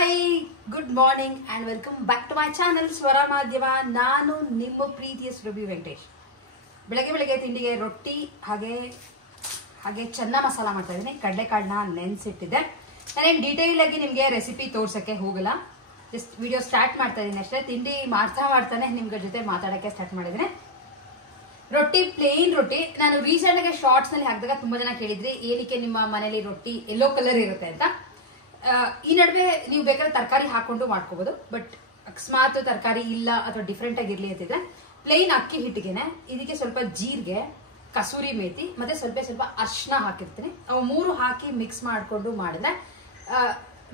Hi good morning and welcome back to my channel Swara Madhyama. ನಾನು ನಿಮ್ಮ ಪ್ರೀತಿಯ ಸುರಭಿ ವೆಂಕಟೇಶ್. ಬೆಳಗ್ಗೆ ತಿಂಡಿಗೆ ರೊಟ್ಟಿ ಹಾಗೆ ಚೆನ್ನ ಮಸಾಲ ಮಾಡ್ತಾ ಇದ್ದೀನಿ. ಕಡಲೆಕಾಳನ್ನ ನೆನೆಸಿಟ್ಟಿದ್ದೆ. ನಾನೇನು ಡೀಟೇಲ್ ಆಗಿ ನಿಮಗೆ ರೆಸಿಪಿ ತೋರ್ಸೋಕ್ಕೆ ಹೋಗಲ್ಲ, ಜಸ್ಟ್ ವಿಡಿಯೋ ಸ್ಟಾರ್ಟ್ ಮಾಡ್ತಾ ಇದ್ದೀನಿ ಅಷ್ಟೇ. ತಿಂಡಿ ಮಾಡ್ತಾನೆ ನಿಮ್ಗಳ ಜೊತೆ ಮಾತಾಡೋಕ್ಕೆ ಸ್ಟಾರ್ಟ್ ಮಾಡಿದ್ದೀನಿ. ರೊಟ್ಟಿ, ಪ್ಲೇನ್ ರೊಟ್ಟಿ. ನಾನು ರೀಸೆಂಟ್ ಆಗಿ ಶಾರ್ಟ್ಸ್ ನಲ್ಲಿ ಹಾಕಿದಾಗ ತುಂಬಾ ಜನ ಕೇಳಿದ್ರಿ ಏನಕ್ಕೆ ನಿಮ್ಮ ಮನೇಲಿ ರೊಟ್ಟಿ ಯೆಲ್ಲೋ ಕಲರ್ ಇರುತ್ತೆ ಅಂತ. ಈ ನಡುವೆ ನೀವು ಬೇಕಾದ್ರೆ ತರಕಾರಿ ಹಾಕೊಂಡು ಮಾಡ್ಕೋಬಹುದು, ಬಟ್ ಅಕಸ್ಮಾತ್ ತರಕಾರಿ ಇಲ್ಲ ಅಥವಾ ಡಿಫ್ರೆಂಟ್ ಆಗಿರ್ಲಿ ಅಂತಿದ್ರೆ ಪ್ಲೇನ್ ಅಕ್ಕಿ ಹಿಟ್ಟಿಗೆನೆ ಇದಕ್ಕೆ ಸ್ವಲ್ಪ ಜೀರಿಗೆ, ಕಸೂರಿ ಮೇಥಿ ಮತ್ತೆ ಸ್ವಲ್ಪ ಅರ್ಶಿನ ಹಾಕಿರ್ತೀನಿ. ಅವು ಮೂರು ಹಾಕಿ ಮಿಕ್ಸ್ ಮಾಡ್ಕೊಂಡು ಮಾಡಿದ್ರೆ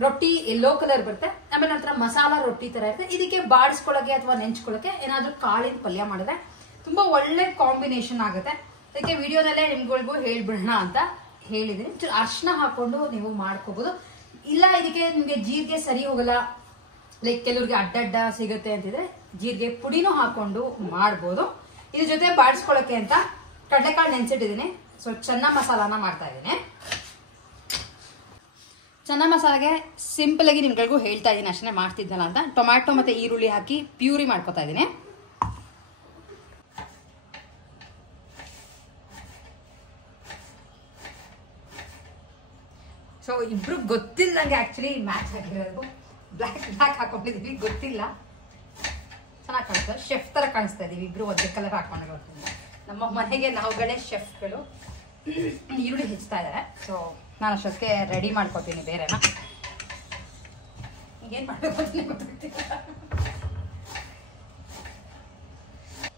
ರೊಟ್ಟಿ ಯೆಲ್ಲೋ ಕಲರ್ ಬರುತ್ತೆ. ಆಮೇಲೆ ನಂತರ ಮಸಾಲ ರೊಟ್ಟಿ ತರ ಇರುತ್ತೆ. ಇದಕ್ಕೆ ಬಾಡಿಸ್ಕೊಳಕ್ಕೆ ಅಥವಾ ನೆಂಚ್ಕೊಳಕ್ಕೆ ಏನಾದ್ರೂ ಕಾಳಿನ ಪಲ್ಯ ಮಾಡಿದ್ರೆ ತುಂಬಾ ಒಳ್ಳೆ ಕಾಂಬಿನೇಷನ್ ಆಗುತ್ತೆ. ಅದಕ್ಕೆ ವಿಡಿಯೋದಲ್ಲೇ ನಿಮ್ಗಳಿಗೂ ಹೇಳ್ಬಿಡೋಣ ಅಂತ ಹೇಳಿದೀನಿ. ಅರ್ಶಿನ ಹಾಕೊಂಡು ನೀವು ಮಾಡ್ಕೋಬಹುದು. ಇಲ್ಲ ಇದಕ್ಕೆ ನಿಮ್ಗೆ ಜೀರಿಗೆ ಸರಿ ಹೋಗಲ್ಲ, ಲೈಕ್ ಕೆಲವ್ರಿಗೆ ಅಡ್ಡ ಸಿಗುತ್ತೆ ಅಂತಿದ್ರೆ ಜೀರಿಗೆ ಪುಡಿನೂ ಹಾಕೊಂಡು ಮಾಡ್ಬೋದು. ಇದ್ರ ಜೊತೆ ಬಾಡಿಸ್ಕೊಳಕ್ಕೆ ಅಂತ ಕಡಲೆಕಾಳು ನೆನ್ಸಿಟ್ಟಿದ್ದೀನಿ. ಸೊ ಚೆನ್ನ ಮಸಾಲಾನ ಮಾಡ್ತಾ ಇದ್ದೀನಿ. ಚೆನ್ನ ಮಸಾಲೆಗೆ ಸಿಂಪಲ್ ಆಗಿ ನಿಮ್ಗಳಿಗೂ ಹೇಳ್ತಾ ಇದ್ದೀನಿ ಅಷ್ಟೇ ಮಾಡ್ತಿದ್ದಲ್ಲ ಅಂತ. ಟೊಮ್ಯಾಟೊ ಮತ್ತೆ ಈರುಳ್ಳಿ ಹಾಕಿ ಪ್ಯೂರಿ ಮಾಡ್ಕೊತಾ ಇದ್ದೀನಿ. ಸೊ ಇಬ್ರು ಗೊತ್ತಿಲ್ಲದಂಗೆ ಆಕ್ಚುಲಿ ಮ್ಯಾಚ್ ಆಗಿರೋದು. ಬ್ಲ್ಯಾಕ್ ಹಾಕೊಂಡಿದೀವಿ, ಗೊತ್ತಿಲ್ಲ. ಚೆನ್ನಾಗಿ ಕಾಣಿಸ್ತದೆ, ಶೆಫ್ ತರ ಕಾಣಿಸ್ತಾ ಇದೀವಿ ಇಬ್ರು ಒಂದೇ ಕಲರ್ ಹಾಕೊಂಡು. ನಮ್ಮ ಮನೆಗೆ ನಾವುಗಳೇ ಶೆಫ್ಗಳು. ಈರುಳ್ಳಿ ಹೆಚ್ಚುತ್ತಾ ಇದ್ದಾರೆ. ಸೊ ನಾನು ಅಷ್ಟೊತ್ತಿಗೆ ರೆಡಿ ಮಾಡ್ಕೊತೀನಿ ಬೇರೆನಾ. ಈಗೇನು ಮಾಡಬೇಕು ಅಂತ ಗೊತ್ತಾಗ್ತಿಲ್ಲ.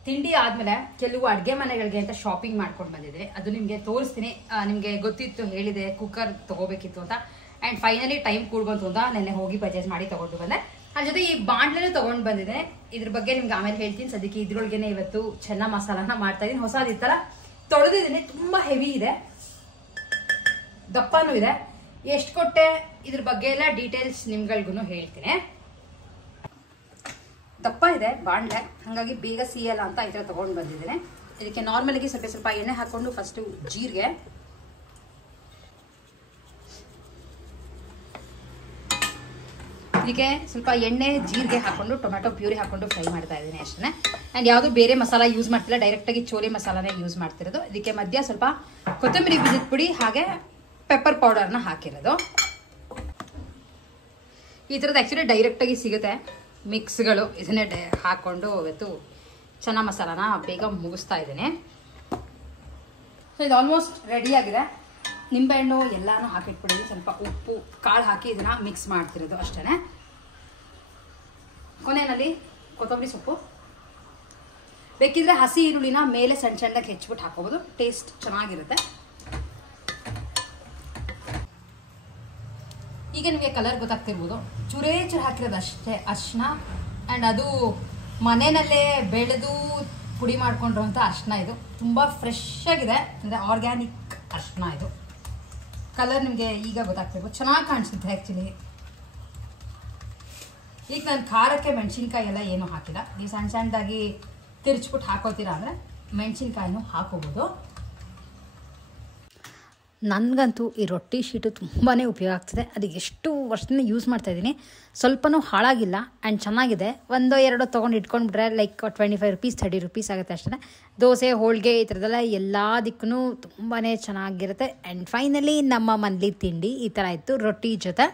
ತಿಂಡಿ ಆದ್ಮೇಲೆ ಕೆಲವು ಅಡ್ಗೆ ಮನೆಗಳಿಗೆ ಅಂತ ಶಾಪಿಂಗ್ ಮಾಡ್ಕೊಂಡು ಬಂದಿದ್ರೆ ಅದು ನಿಮ್ಗೆ ತೋರಿಸ್ತೀನಿ. ನಿಮ್ಗೆ ಗೊತ್ತಿತ್ತು, ಹೇಳಿದೆ ಕುಕ್ಕರ್ ತಗೋಬೇಕಿತ್ತು ಅಂತ. ಅಂಡ್ ಫೈನಲಿ ಟೈಮ್ ಕೂಡ್ಬಂತು ಅಂತ ನೆನ್ನೆ ಹೋಗಿ ಪರ್ಚೇಸ್ ಮಾಡಿ ತಗೊಂಡು ಬಂದೆ. ಅದ್ರ ಜೊತೆ ಈ ಬಾಂಡ್ಲೆನೂ ತಗೊಂಡು ಬಂದಿದೆ. ಇದ್ರ ಬಗ್ಗೆ ನಿಮ್ಗೆ ಆಮೇಲೆ ಹೇಳ್ತೀನಿ. ಸದ್ಯಕ್ಕೆ ಇದ್ರೊಳಗೆನೆ ಇವತ್ತು ಚೆನ್ನ ಮಸಾಲಾನ ಮಾಡ್ತಾ ಇದೀನಿ. ಹೊಸದು ಈ ತರ ತೊಳೆದಿದ್ದೀನಿ. ತುಂಬಾ ಹೆವಿ ಇದೆ, ದಪ್ಪನೂ ಇದೆ. ಎಷ್ಟು ಕೊಟ್ಟೆ ಇದ್ರ ಬಗ್ಗೆ ಎಲ್ಲ ಡೀಟೇಲ್ಸ್ ನಿಮ್ಗಳಿಗೂ ಹೇಳ್ತೀನಿ. ದಪ್ಪ ಇದೆ ಬಾಂಡ್ಲೆ, ಹಾಗಾಗಿ ಬೇಗ ಸಿಯಲ್ಲ ಅಂತ ಈ ತರ ತಗೊಂಡು ಬಂದಿದ್ದೇನೆ. ಇದಕ್ಕೆ ನಾರ್ಮಲ್ ಆಗಿ ಸ್ವಲ್ಪ ಎಣ್ಣೆ ಹಾಕೊಂಡು ಫಸ್ಟ್ ಜೀರಿಗೆ, ಇದಕ್ಕೆ ಸ್ವಲ್ಪ ಎಣ್ಣೆ ಜೀರಿಗೆ ಹಾಕೊಂಡು ಟೊಮ್ಯಾಟೊ ಪ್ಯೂರಿ ಹಾಕೊಂಡು ಫ್ರೈ ಮಾಡ್ತಾ ಇದ್ದೀನಿ ಅಷ್ಟೇ. ಅಂಡ್ ಯಾವುದು ಬೇರೆ ಮಸಾಲ ಯೂಸ್ ಮಾಡ್ತಿಲ್ಲ, ಡೈರೆಕ್ಟ್ ಆಗಿ ಚೋಲೆ ಮಸಾಲಾನೇ ಯೂಸ್ ಮಾಡ್ತಿರೋದು. ಇದಕ್ಕೆ ಮಧ್ಯ ಸ್ವಲ್ಪ ಕೊತ್ತಂಬರಿ ಬೀಜದ ಪುಡಿ ಹಾಗೆ ಪೆಪ್ಪರ್ ಪೌಡರ್ನ ಹಾಕಿರೋದು. ಈ ತರದ್ದು ಆಕ್ಚುಲಿ ಡೈರೆಕ್ಟ್ ಆಗಿ ಸಿಗುತ್ತೆ ಮಿಕ್ಸ್ಗಳು. ಇದನ್ನೇ ಹಾಕೊಂಡು ಇವತ್ತು ಚೆನ್ನ ಮಸಾಲಾನ ಬೇಗ ಮುಗಿಸ್ತಾ ಇದ್ದೀನಿ. ಸೊ ಇದು ಆಲ್ಮೋಸ್ಟ್ ರೆಡಿ ಆಗಿದೆ. ನಿಂಬೆಹಣ್ಣು ಎಲ್ಲಾನು ಹಾಕಿಟ್ಬಿಡಿ, ಸ್ವಲ್ಪ ಉಪ್ಪು, ಕಾಳು ಹಾಕಿ ಇದನ್ನ ಮಿಕ್ಸ್ ಮಾಡ್ತಿರೋದು ಅಷ್ಟೇ. ಕೊನೆಯಲ್ಲಿ ಕೊತ್ತಂಬರಿ ಸೊಪ್ಪು, ಬೇಕಿದ್ರೆ ಹಸಿ ಈರುಳ್ಳಿನ ಮೇಲೆ ಸಣ್ಣದಾಗಿ ಹೆಚ್ಚಿಬಿಟ್ಟು ಹಾಕೋಬಹುದು, ಟೇಸ್ಟ್ ಚೆನ್ನಾಗಿರುತ್ತೆ. ಈಗ ನಿಮಗೆ ಕಲರ್ ಗೊತ್ತಾಗ್ತಿರ್ಬೋದು, ಚೂರೇ ಹಾಕಿರೋದು ಅಷ್ಟೇ ಅರ್ಶಿನ. ಆ್ಯಂಡ್ ಅದು ಮನೆಯಲ್ಲೇ ಬೆಳೆದು ಪುಡಿ ಮಾಡ್ಕೊಂಡಿರುವಂಥ ಅರ್ಶಿನ. ಇದು ತುಂಬ ಫ್ರೆಶ್ ಆಗಿದೆ, ಅಂದರೆ ಆರ್ಗ್ಯಾನಿಕ್ ಅರ್ಶಿನ. ಇದು ಕಲರ್ ನಿಮಗೆ ಈಗ ಗೊತ್ತಾಗ್ತಿರ್ಬೋದು, ಚೆನ್ನಾಗಿ ಕಾಣಿಸುತ್ತೆ ಆ್ಯಕ್ಚುಲಿ. ಈಗ ನಾನು ಖಾರಕ್ಕೆ ಮೆಣಸಿನ್ಕಾಯಿ ಎಲ್ಲ ಏನೂ ಹಾಕಿಲ್ಲ. ನೀವು ಸಣ್ಣದಾಗಿ ತಿರ್ಚ್ಬಿಟ್ಟು ಹಾಕೋತೀರಾ ಅಂದರೆ ಮೆಣಸಿನ್ಕಾಯಿನೂ ಹಾಕೋಬೋದು. ನನಗಂತೂ ಈ ರೊಟ್ಟಿ ಶೀಟು ತುಂಬಾ ಉಪಯೋಗ ಆಗ್ತದೆ. ಅದು ಎಷ್ಟು ವರ್ಷದಿಂದ ಯೂಸ್ ಮಾಡ್ತಾಯಿದ್ದೀನಿ, ಸ್ವಲ್ಪನೂ ಹಾಳಾಗಿಲ್ಲ ಆ್ಯಂಡ್ ಚೆನ್ನಾಗಿದೆ. ಒಂದೋ ಎರಡೋ ತೊಗೊಂಡು ಇಟ್ಕೊಂಡ್ಬಿಟ್ರೆ ಲೈಕ್ 25 ರೂಪೀಸ್ 30 ರೂಪೀಸ್ ಆಗುತ್ತೆ ಅಷ್ಟೇ. ದೋಸೆ, ಹೋಳಿಗೆ ಈ ಥರದ್ದೆಲ್ಲ ಎಲ್ಲ ದಿಕ್ಕೂ ತುಂಬಾ ಚೆನ್ನಾಗಿರುತ್ತೆ. ಆ್ಯಂಡ್ ಫೈನಲಿ ನಮ್ಮ ಮನೇಲಿ ತಿಂಡಿ ಈ ಥರ ಇತ್ತು, ರೊಟ್ಟಿ ಜೊತೆ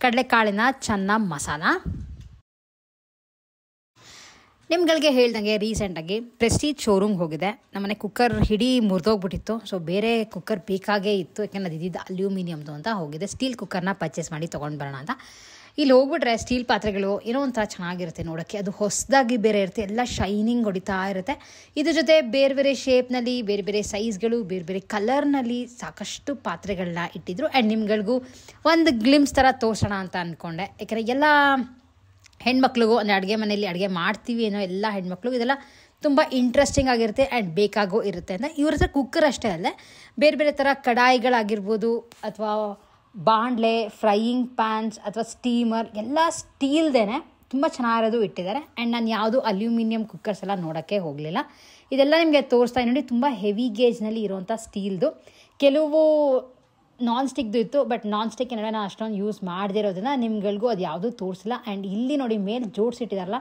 ಕಡಲೆಕಾಳಿನ ಚೆನ್ನ ಮಸಾಲ. ನಿಮ್ಗಳಿಗೆ ಹೇಳ್ದಂಗೆ ರೀಸೆಂಟಾಗಿ ಪ್ರೆಸ್ಟೀಜ್ ಶೋರೂಮ್ಗೆ ಹೋಗಿದೆ. ನಮ್ಮನೆ ಕುಕ್ಕರ್ ಹಿಡಿ ಮುರಿದೋಗ್ಬಿಟ್ಟಿತ್ತು. ಸೊ ಬೇರೆ ಕುಕ್ಕರ್ ಬೇಕಾಗೇ ಇತ್ತು, ಯಾಕೆಂದ್ರೆ ಅದು ಇದ್ದಿದ್ದು ಅಲ್ಯೂಮಿನಿಯಮ್ದು ಅಂತ ಹೋಗಿದೆ. ಸ್ಟೀಲ್ ಕುಕ್ಕರ್ನ ಪರ್ಚೇಸ್ ಮಾಡಿ ತೊಗೊಂಡು ಬರೋಣ ಅಂತ. ಇಲ್ಲಿ ಹೋಗ್ಬಿಟ್ರೆ ಸ್ಟೀಲ್ ಪಾತ್ರೆಗಳು ಏನೋ ಒಂಥರ ಚೆನ್ನಾಗಿರುತ್ತೆ ನೋಡೋಕ್ಕೆ. ಅದು ಹೊಸದಾಗಿ ಬೇರೆ ಇರುತ್ತೆ, ಎಲ್ಲ ಶೈನಿಂಗ್ ಹೊಡಿತಾ ಇರುತ್ತೆ. ಇದ್ರ ಜೊತೆ ಬೇರೆ ಬೇರೆ ಶೇಪ್ನಲ್ಲಿ, ಬೇರೆ ಬೇರೆ ಸೈಜ್ಗಳು, ಬೇರೆ ಬೇರೆ ಕಲರ್ನಲ್ಲಿ ಸಾಕಷ್ಟು ಪಾತ್ರೆಗಳನ್ನ ಇಟ್ಟಿದ್ರು. ಆ್ಯಂಡ್ ನಿಮ್ಗಳಿಗೂ ಒಂದು ಗ್ಲಿಮ್ಸ್ ಥರ ತೋರಿಸೋಣ ಅಂತ ಅಂದ್ಕೊಂಡೆ. ಯಾಕೆಂದರೆ ಎಲ್ಲ ಹೆಣ್ಮಕ್ಳಿಗೂ, ಅಂದರೆ ಅಡುಗೆ ಮನೆಯಲ್ಲಿ ಅಡುಗೆ ಮಾಡ್ತೀವಿ ಏನೋ ಎಲ್ಲ ಹೆಣ್ಮಕ್ಳಿಗೂ ಇದೆಲ್ಲ ತುಂಬ ಇಂಟ್ರೆಸ್ಟಿಂಗ್ ಆಗಿರುತ್ತೆ ಆ್ಯಂಡ್ ಬೇಕಾಗೂ ಇರುತ್ತೆ ಅಂತ. ಇವ್ರ ಹತ್ರ ಕುಕ್ಕರ್ ಅಷ್ಟೇ ಅಲ್ಲದೆ ಬೇರೆ ಬೇರೆ ಥರ ಕಡಾಯಿಗಳಾಗಿರ್ಬೋದು, ಅಥವಾ ಬಾಂಡ್ಲೆ, ಫ್ರೈಯಿಂಗ್ ಪ್ಯಾನ್ಸ್ ಅಥವಾ ಸ್ಟೀಮರ್ ಎಲ್ಲ ಸ್ಟೀಲ್ದೇನೆ ತುಂಬ ಚೆನ್ನಾಗಿರೋದು ಇಟ್ಟಿದ್ದಾರೆ. ಆ್ಯಂಡ್ ನಾನು ಯಾವುದು ಅಲ್ಯೂಮಿನಿಯಂ ಕುಕ್ಕರ್ಸ್ ಎಲ್ಲ ನೋಡೋಕ್ಕೆ ಹೋಗಲಿಲ್ಲ. ಇದೆಲ್ಲ ನಿಮಗೆ ತೋರಿಸ್ತಾ ನೋಡಿ, ತುಂಬ ಹೆವಿ ಗೇಜ್ನಲ್ಲಿ ಇರೋವಂಥ ಸ್ಟೀಲ್ದು. ಕೆಲವು ನಾನ್ ಸ್ಟಿಕ್ದು ಇತ್ತು, ಬಟ್ ನಾನ್ ಸ್ಟಿಕ್ ಏನಾರ ನಾನು ಅಷ್ಟೊಂದು ಯೂಸ್ ಮಾಡದಿರೋದ್ರಿಂದ ನಿಮ್ಗಳಿಗೂ ಅದು ಯಾವುದೂ ತೋರಿಸಿಲ್ಲ. ಆ್ಯಂಡ್ ಇಲ್ಲಿ ನೋಡಿ ಮೇಲೆ ಜೋಡಿಸಿಟ್ಟಿದಾರಲ್ಲ,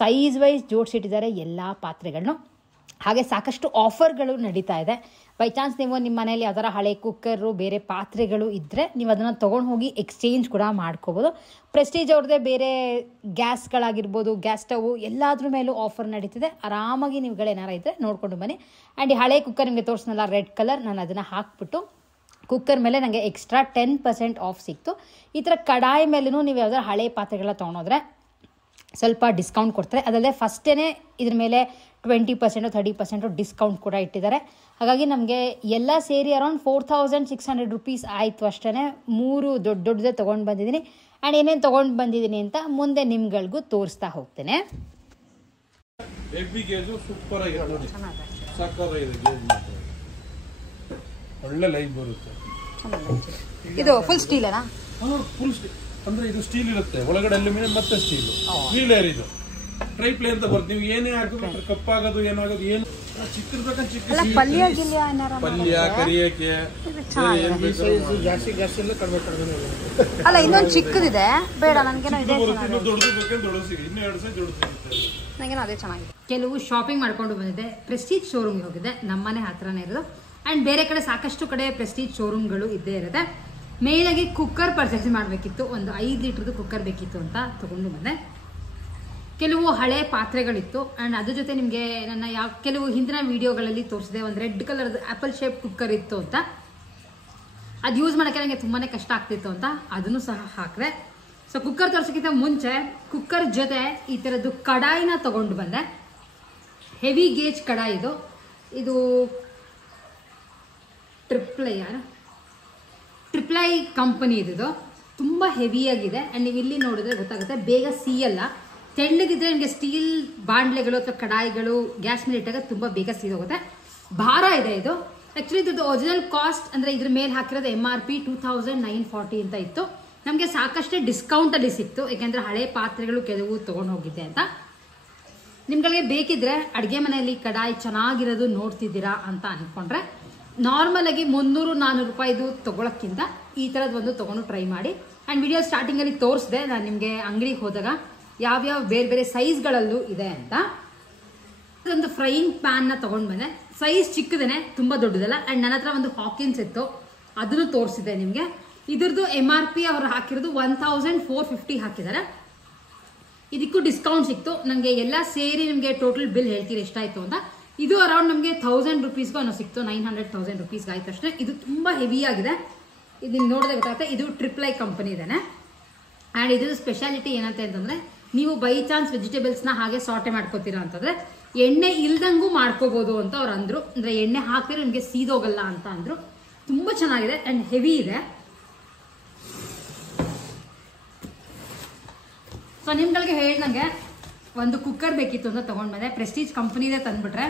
ಸೈಜ್ ವೈಸ್ ಜೋಡಿಸಿಟ್ಟಿದ್ದಾರೆ ಎಲ್ಲ ಪಾತ್ರೆಗಳನ್ನು. ಹಾಗೆ ಸಾಕಷ್ಟು ಆಫರ್ಗಳು ನಡೀತಾ ಇದೆ. ಬೈ ಚಾನ್ಸ್ ನೀವು ನಿಮ್ಮ ಮನೇಲಿ ಯಾವ್ದಾರ ಹಳೆ ಕುಕ್ಕರು ಬೇರೆ ಪಾತ್ರೆಗಳು ಇದ್ದರೆ ನೀವು ಅದನ್ನು ತೊಗೊಂಡು ಹೋಗಿ ಎಕ್ಸ್ಚೇಂಜ್ ಕೂಡ ಮಾಡ್ಕೋಬೋದು. ಪ್ರೆಸ್ಟೀಜ್ ಅವ್ರದ್ದೇ ಬೇರೆ ಗ್ಯಾಸ್ಗಳಾಗಿರ್ಬೋದು, ಗ್ಯಾಸ್ ಸ್ಟವ್ ಎಲ್ಲಾದ್ರ ಮೇಲೂ ಆಫರ್ ನಡೀತಿದೆ. ಆರಾಮಾಗಿ ನೀವುಗಳೇನಾರ ಇದ್ದರೆ ನೋಡಿಕೊಂಡು ಬನ್ನಿ. ಆ್ಯಂಡ್ ಈ ಹಳೆ ಕುಕ್ಕರ್ ನಿಮಗೆ ತೋರಿಸ್ನಲ್ಲ ರೆಡ್ ಕಲರ್, ನಾನು ಅದನ್ನು ಹಾಕ್ಬಿಟ್ಟು ಕುಕ್ಕರ್ ಮೇಲೆ ನನಗೆ ಎಕ್ಸ್ಟ್ರಾ 10% ಆಫ್ ಸಿಕ್ತು. ಈ ಥರ ಕಡಾಯಿ ಮೇಲೂ ನೀವು ಯಾವ್ದಾರು ಹಳೆ ಪಾತ್ರೆಗಳ ತೊಗೊಂಡೋದ್ರೆ ಸ್ವಲ್ಪ ಡಿಸ್ಕೌಂಟ್ ಕೊಡ್ತಾರೆ. ಅದಲ್ಲದೆ ಫಸ್ಟೇ ಇದ್ರ ಮೇಲೆ 20% 30% ಡಿಸ್ಕೌಂಟ್ ಕೂಡ ಇಟ್ಟಿದ್ದಾರೆ. ಹಾಗಾಗಿ ನಮಗೆ ಎಲ್ಲ ಸೇರಿ ಅರೌಂಡ್ 4600 ರುಪೀಸ್ ಆಯಿತು ಅಷ್ಟೇ. 3 ದೊಡ್ಡದೇ ತೊಗೊಂಡು ಬಂದಿದ್ದೀನಿ. ಆ್ಯಂಡ್ ಏನೇನು ತೊಗೊಂಡು ಬಂದಿದ್ದೀನಿ ಅಂತ ಮುಂದೆ ನಿಮ್ಗಳಿಗೂ ತೋರಿಸ್ತಾ ಹೋಗ್ತೇನೆ. ಸೂಪರ್ ಆಗಿದೆ ನೋಡಿ, ಸಾಕಾಗಿದೆ ಗೇಜ್, ಒಳ್ಳೆ ಲೈಫ್ ಬರುತ್ತೆ. ಇದು ಫುಲ್ ಸ್ಟೀಲ್ ಅಲ್ಲ? ಫುಲ್ ಸ್ಟೀಲ್ ಅಂದ್ರೆ ಇದು ಸ್ಟೀಲ್ ಇರುತ್ತೆ, ಒಳಗಡೆ ಅಲ್ಯೂಮಿನಿಯಂ ಮತ್ತೆ ಸ್ಟೀಲ್, ಲೇಯರ್ ಇದು ಟ್ರೈ ಪ್ಲೇ ಅಂತ ಬರುತ್ತೆ. ನೀವು ಏನೇ ಹಾಕಿದ್ರೆ ಕಪ್ಪಾಗೋದು ಏನಾಗೋದು ಏನು ಚಿಕ್ಕಿರ್ಬೇಕಂತ ಚಿಕ್ಕ ಪಲ್ಯ ಕರಿಯಕ್ಕೆ ಅಲ್ಲ. ಇನ್ನೊಂದು ಚಿಕ್ಕದಿದೆ, ಬೇಡ ನನಗೇನೋ ಇದೆ, ದೊಡ್ಡದು ಬೇಕಂದ್ರೆ ದೊಡ್ಡದು ಸಿಗುತ್ತೆ, ಇನ್ನೂ 2 ಸೈಜ್ ದೊಡ್ಡದು ಸಿಗುತ್ತೆ. ನನಗೇನೋ ಅದೇ ಚೆನ್ನಾಗಿದೆ. ಕೆಲವು ಶಾಪಿಂಗ್ ಮಾಡ್ಕೊಂಡು ಬಂದಿದ್ದೆ, ಪ್ರೆಸ್ಟೀಜ್ ಶೋರೂಮ್ಗೆ ಹೋಗಿದ್ದೆ, ನಮ್ಮನೆ ಹತ್ರನೇ ಇರೋದು. ಆ್ಯಂಡ್ ಬೇರೆ ಕಡೆ ಸಾಕಷ್ಟು ಕಡೆ ಪ್ರೆಸ್ಟೀಜ್ ಶೋರೂಮ್ಗಳು ಇದ್ದೇ ಇರುತ್ತೆ. ಮೇಲಾಗಿ ಕುಕ್ಕರ್ ಪರ್ಚೇಸ್ ಮಾಡಬೇಕಿತ್ತು, ಒಂದು 5 ಲೀಟ್ರದ್ದು ಕುಕ್ಕರ್ ಬೇಕಿತ್ತು ಅಂತ ತೊಗೊಂಡು ಬಂದೆ. ಕೆಲವು ಹಳೆ ಪಾತ್ರೆಗಳಿತ್ತು. ಆ್ಯಂಡ್ ಅದ್ರ ಜೊತೆ ನಿಮಗೆ ನನ್ನ ಕೆಲವು ಹಿಂದಿನ ವೀಡಿಯೋಗಳಲ್ಲಿ ತೋರಿಸಿದೆ, ಒಂದು ರೆಡ್ ಕಲರ್ದು ಆ್ಯಪಲ್ ಶೇಪ್ ಕುಕ್ಕರ್ ಇತ್ತು ಅಂತ. ಅದು ಯೂಸ್ ಮಾಡೋಕ್ಕೆ ನನಗೆ ತುಂಬಾ ಕಷ್ಟ ಆಗ್ತಿತ್ತು ಅಂತ ಅದನ್ನು ಸಹ ಹಾಕಿದೆ. ಸೊ ಕುಕ್ಕರ್ ತೋರಿಸೋಕ್ಕಿಂತ ಮುಂಚೆ ಕುಕ್ಕರ್ ಜೊತೆ ಈ ಥರದ್ದು ಕಡಾಯಿನ ತೊಗೊಂಡು ಬಂದೆ. ಹೆವಿ ಗೇಜ್ ಕಡಾಯಿ ಇದು ಟ್ರಿಪ್ಲೈ ಕಂಪನಿ ಇದು. ತುಂಬ ಹೆವಿಯಾಗಿದೆ. ಆ್ಯಂಡ್ ನೀವು ಇಲ್ಲಿ ನೋಡಿದ್ರೆ ಗೊತ್ತಾಗುತ್ತೆ, ಬೇಗ ಸೀಯಲ್ಲ. ತೆಳ್ಳಗಿದ್ರೆ ನಿಮಗೆ ಸ್ಟೀಲ್ ಬಾಂಡ್ಲೆಗಳು ಅಥವಾ ಕಡಾಯಿಗಳು ಗ್ಯಾಸ್ ಮೇಲೆ ಇಟ್ಟಾಗ ತುಂಬ ಬೇಗ ಸೀದೋಗುತ್ತೆ. ಭಾರ ಇದೆ ಇದು. ಆ್ಯಕ್ಚುಲಿ ಇದ್ರದ್ದು ಒರಿಜಿನಲ್ ಕಾಸ್ಟ್ ಅಂದರೆ ಇದ್ರ ಮೇಲೆ ಹಾಕಿರೋದು MRP 2940 ಅಂತ ಇತ್ತು. ನಮಗೆ ಸಾಕಷ್ಟೇ ಡಿಸ್ಕೌಂಟಲ್ಲಿ ಸಿಕ್ತು, ಯಾಕೆಂದರೆ ಹಳೆ ಪಾತ್ರೆಗಳು ಕೆಲವು ತೊಗೊಂಡು ಹೋಗಿದ್ದೆ ಅಂತ. ನಿಮ್ಗಳಿಗೆ ಬೇಕಿದ್ರೆ ಅಡುಗೆ ಮನೆಯಲ್ಲಿ ಕಡಾಯಿ ಚೆನ್ನಾಗಿರೋದು ನೋಡ್ತಿದ್ದೀರಾ ಅಂತ ಅಂದ್ಕೊಂಡ್ರೆ ನಾರ್ಮಲ್ ಆಗಿ 300-400 ರೂಪಾಯಿದು ತೊಗೊಳಕ್ಕಿಂತ ಈ ಥರದ್ದು ಒಂದು ತೊಗೊಂಡು ಟ್ರೈ ಮಾಡಿ. ಆ್ಯಂಡ್ ವಿಡಿಯೋ ಸ್ಟಾರ್ಟಿಂಗಲ್ಲಿ ತೋರಿಸಿದೆ ನಾನು ನಿಮಗೆ ಅಂಗಡಿಗೆ ಹೋದಾಗ ಯಾವ್ಯಾವ ಬೇರೆ ಬೇರೆ ಸೈಜ್ಗಳಲ್ಲೂ ಇದೆ ಅಂತ. ಒಂದು ಫ್ರೈಯಿಂಗ್ ಪ್ಯಾನ್ನ ತೊಗೊಂಡು ಬಂದೆ. ಸೈಜ್ ಚಿಕ್ಕದೇನೆ, ತುಂಬ ದೊಡ್ಡದಲ್ಲ. ಆ್ಯಂಡ್ ನನ್ನ ಹತ್ರ ಒಂದು ಹಾಕಿನ್ಸ್ ಇತ್ತು, ಅದನ್ನು ತೋರಿಸಿದೆ ನಿಮಗೆ. ಇದ್ರದ್ದು MRP ಅವರು ಹಾಕಿರೋದು 1450 ಹಾಕಿದ್ದಾರೆ. ಇದಕ್ಕೂ ಡಿಸ್ಕೌಂಟ್ ಸಿಕ್ತು ನನಗೆ. ಎಲ್ಲ ಸೇರಿ ನಿಮಗೆ ಟೋಟಲ್ ಬಿಲ್ ಹೇಳ್ತೀರಿ ಎಷ್ಟಾಯಿತು ಅಂತ. ಇದು ಅರೌಂಡ್ ನಮಗೆ 1000 ರುಪೀಸ್ಗೂ ಅನ್ನೋ ಸಿಕ್ತು, 900-1000 ರುಪೀಸ್ಗೆ ಆಯ್ತು ಅಷ್ಟೇ. ಇದು ತುಂಬ ಹೆವಿ ಆಗಿದೆ. ಇದನ್ನು ನೋಡಿದ್ರೆ ಗೊತ್ತಾಗುತ್ತೆ, ಇದು ಟ್ರಿಪ್ಲೈ ಕಂಪನಿ ಇದೇನೆ. ಆ್ಯಂಡ್ ಇದ್ರ ಸ್ಪೆಷಾಲಿಟಿ ಏನಂತ ಅಂತಂದರೆ, ನೀವು ಬೈ ಚಾನ್ಸ್ ವೆಜಿಟೇಬಲ್ಸ್ನ ಹಾಗೆ ಸಾಟೆ ಮಾಡ್ಕೋತೀರಾ ಅಂತಂದರೆ ಎಣ್ಣೆ ಇಲ್ದಂಗೂ ಮಾಡ್ಕೋಬೋದು ಅಂತ ಅವ್ರು ಅಂದರು. ಅಂದರೆ ಎಣ್ಣೆ ಹಾಕಿದ್ರೆ ನಿಮಗೆ ಸೀದೋಗಲ್ಲ ಅಂತ ಅಂದರು. ತುಂಬ ಚೆನ್ನಾಗಿದೆ ಆ್ಯಂಡ್ ಹೆವಿ ಇದೆ. ಸೊ ನಿಮ್ಗಳಿಗೆ ಹೇಳ್ದಂಗೆ ಒಂದು ಕುಕ್ಕರ್ ಬೇಕಿತ್ತು ಅಂತ ತೊಗೊಂಡು ಬಂದೆ. ಪ್ರೆಸ್ಟೀಜ್ ಕಂಪನಿದೇ ತಂದುಬಿಟ್ರೆ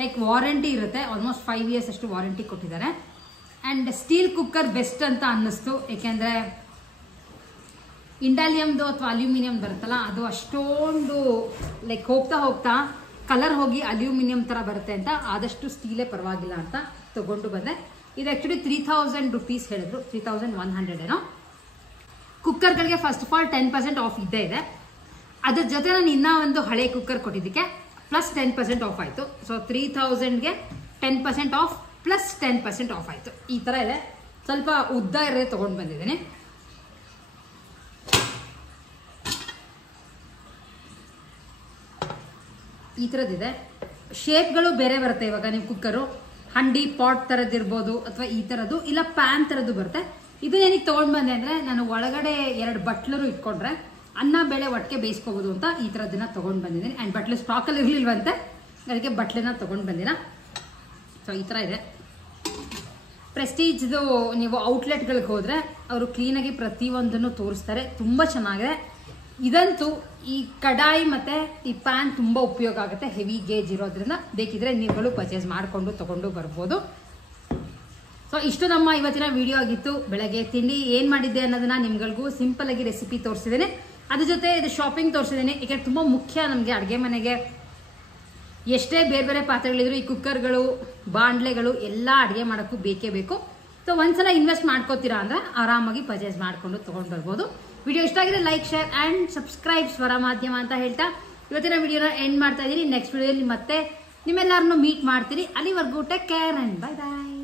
ಲೈಕ್ ವಾರಂಟಿ ಇರುತ್ತೆ, ಆಲ್ಮೋಸ್ಟ್ 5 years ಅಷ್ಟು ವಾರಂಟಿ ಕೊಟ್ಟಿದ್ದಾರೆ. ಆ್ಯಂಡ್ ಸ್ಟೀಲ್ ಕುಕ್ಕರ್ ಬೆಸ್ಟ್ ಅಂತ ಅನ್ನಿಸ್ತು, ಏಕೆಂದರೆ ಇಂಡಾಲಿಯಮ್ದು ಅಥವಾ ಅಲ್ಯೂಮಿನಿಯಂ ಬರುತ್ತಲ್ಲ, ಅದು ಅಷ್ಟೊಂದು ಲೈಕ್ ಹೋಗ್ತಾ ಕಲರ್ ಹೋಗಿ ಅಲ್ಯೂಮಿನಿಯಂ ಥರ ಬರುತ್ತೆ ಅಂತ. ಆದಷ್ಟು ಸ್ಟೀಲೇ ಪರವಾಗಿಲ್ಲ ಅಂತ ತೊಗೊಂಡು ಬಂದೆ. ಇದು ಆ್ಯಕ್ಚುಲಿ 3000 ರುಪೀಸ್ ಹೇಳಿದ್ರು, 3100 ಏನೋ. ಕುಕ್ಕರ್ಗಳಿಗೆ ಫಸ್ಟ್ ಆಫ್ ಆಲ್ 10% ಆಫ್ ಇದ್ದೇ ಇದೆ. ಅದ್ರ ಜೊತೆ ನಾನು ಇನ್ನೂ ಒಂದು ಹಳೆ ಕುಕ್ಕರ್ ಕೊಟ್ಟಿದ್ದಕ್ಕೆ ಪ್ಲಸ್ 10% ಆಫ್ ಆಯಿತು. ಸೊ 3000ಗೆ 10% ಆಫ್ ಪ್ಲಸ್ 10% ಆಫ್ ಆಯಿತು. ಈ ಥರ ಇದೆ. ಸ್ವಲ್ಪ ಉದ್ದ ಇರೋದೇ ತೊಗೊಂಡು ಬಂದಿದ್ದೀನಿ. ಈ ಥರದ್ದಿದೆ. ಶೇಪ್ಗಳು ಬೇರೆ ಬರುತ್ತೆ. ಇವಾಗ ನೀವು ಕುಕ್ಕರು ಹಂಡಿ ಪಾಟ್ ಥರದ್ದಿರ್ಬೋದು, ಅಥವಾ ಈ ಥರದ್ದು ಇಲ್ಲ ಪ್ಯಾನ್ ಥರದ್ದು ಬರುತ್ತೆ. ಇದನ್ನೇನಿಗೆ ತೊಗೊಂಡು ಬಂದೆ ಅಂದರೆ, ನಾನು ಒಳಗಡೆ 2 ಬಟ್ಲರು ಇಟ್ಕೊಂಡ್ರೆ ಅನ್ನ ಬೇಳೆ ಒಟ್ಟಿಗೆ ಬೇಯಿಸ್ಕೋಬೋದು ಅಂತ ಈ ಥರದ್ದನ್ನ ತೊಗೊಂಡು ಬಂದಿದ್ದೀನಿ. ಆ್ಯಂಡ್ ಬಟ್ಲು ಸ್ಟಾಕಲ್ಲಿ ಇರಲಿಲ್ವಂತೆ, ಅದಕ್ಕೆ ಬಟ್ಲನ್ನ ತೊಗೊಂಡು ಬಂದಿನ. ಸೊ ಈ ಥರ ಇದೆ. ಪ್ರೆಸ್ಟೀಜ್ದು ನೀವು ಔಟ್ಲೆಟ್ಗಳಿಗೆ ಹೋದರೆ ಅವರು ಕ್ಲೀನಾಗಿ ಪ್ರತಿಯೊಂದನ್ನು ತೋರಿಸ್ತಾರೆ, ತುಂಬ ಚೆನ್ನಾಗಿದೆ. ಇದಂತೂ ಈ ಕಡಾಯಿ ಮತ್ತು ಈ ಪ್ಯಾನ್ ತುಂಬ ಉಪಯೋಗ ಆಗುತ್ತೆ, ಹೆವಿ ಗೇಜ್ ಇರೋದ್ರಿಂದ. ಬೇಕಿದ್ರೆ ನೀವುಗಳು ಪರ್ಚೇಸ್ ಮಾಡಿಕೊಂಡು ತೊಗೊಂಡು ಬರ್ಬೋದು. ಸೊ ಇಷ್ಟು ನಮ್ಮ ಇವತ್ತಿನ ವಿಡಿಯೋ ಆಗಿತ್ತು. ಬೆಳಗ್ಗೆ ತಿಂಡಿ ಏನು ಮಾಡಿದ್ದೆ ಅನ್ನೋದನ್ನ ನಿಮ್ಗಳಿಗೂ ಸಿಂಪಲ್ಲಾಗಿ ರೆಸಿಪಿ ತೋರಿಸಿದ್ದೇನೆ. ಅದ್ರ ಜೊತೆ ಇದು ಶಾಪಿಂಗ್ ತೋರಿಸಿದ್ದೇನೆ, ಏಕೆಂದರೆ ತುಂಬ ಮುಖ್ಯ ನಮಗೆ ಅಡುಗೆ ಮನೆಗೆ. ಎಷ್ಟೇ ಬೇರೆ ಬೇರೆ ಪಾತ್ರೆಗಳಿದ್ರು ಈ ಕುಕ್ಕರ್ಗಳು ಬಾಂಡ್ಲೆಗಳು ಎಲ್ಲ ಅಡುಗೆ ಮಾಡೋಕ್ಕೂ ಬೇಕೇ ಬೇಕು. ಸೊ ಸೊ ಒಂದ್ಸಲ ಇನ್ವೆಸ್ಟ್ ಮಾಡ್ಕೋತೀರಾ ಅಂದ್ರೆ ಆರಾಮಾಗಿ ಪರ್ಚೇಸ್ ಮಾಡ್ಕೊಂಡು ತೊಗೊಂಡು ಬರ್ಬೋದು. ವಿಡಿಯೋ ಇಷ್ಟ ಆಗಿದೆ ಲೈಕ್ ಶೇರ್ ಆ್ಯಂಡ್ ಸಬ್ಸ್ಕ್ರೈಬ್ ಸ್ವರ ಮಾಧ್ಯಮ ಅಂತ ಹೇಳ್ತಾ ಇವತ್ತಿನ ವಿಡಿಯೋನ ಎಂಡ್ ಮಾಡ್ತಾ ಇದ್ದೀನಿ. ನೆಕ್ಸ್ಟ್ ವಿಡಿಯೋಲಿ ಮತ್ತೆ ನಿಮ್ಮೆಲ್ಲರನ್ನು ಮೀಟ್ ಮಾಡ್ತೀರಿ. ಅಲ್ಲಿವರೆಗೂ take care and bye bye.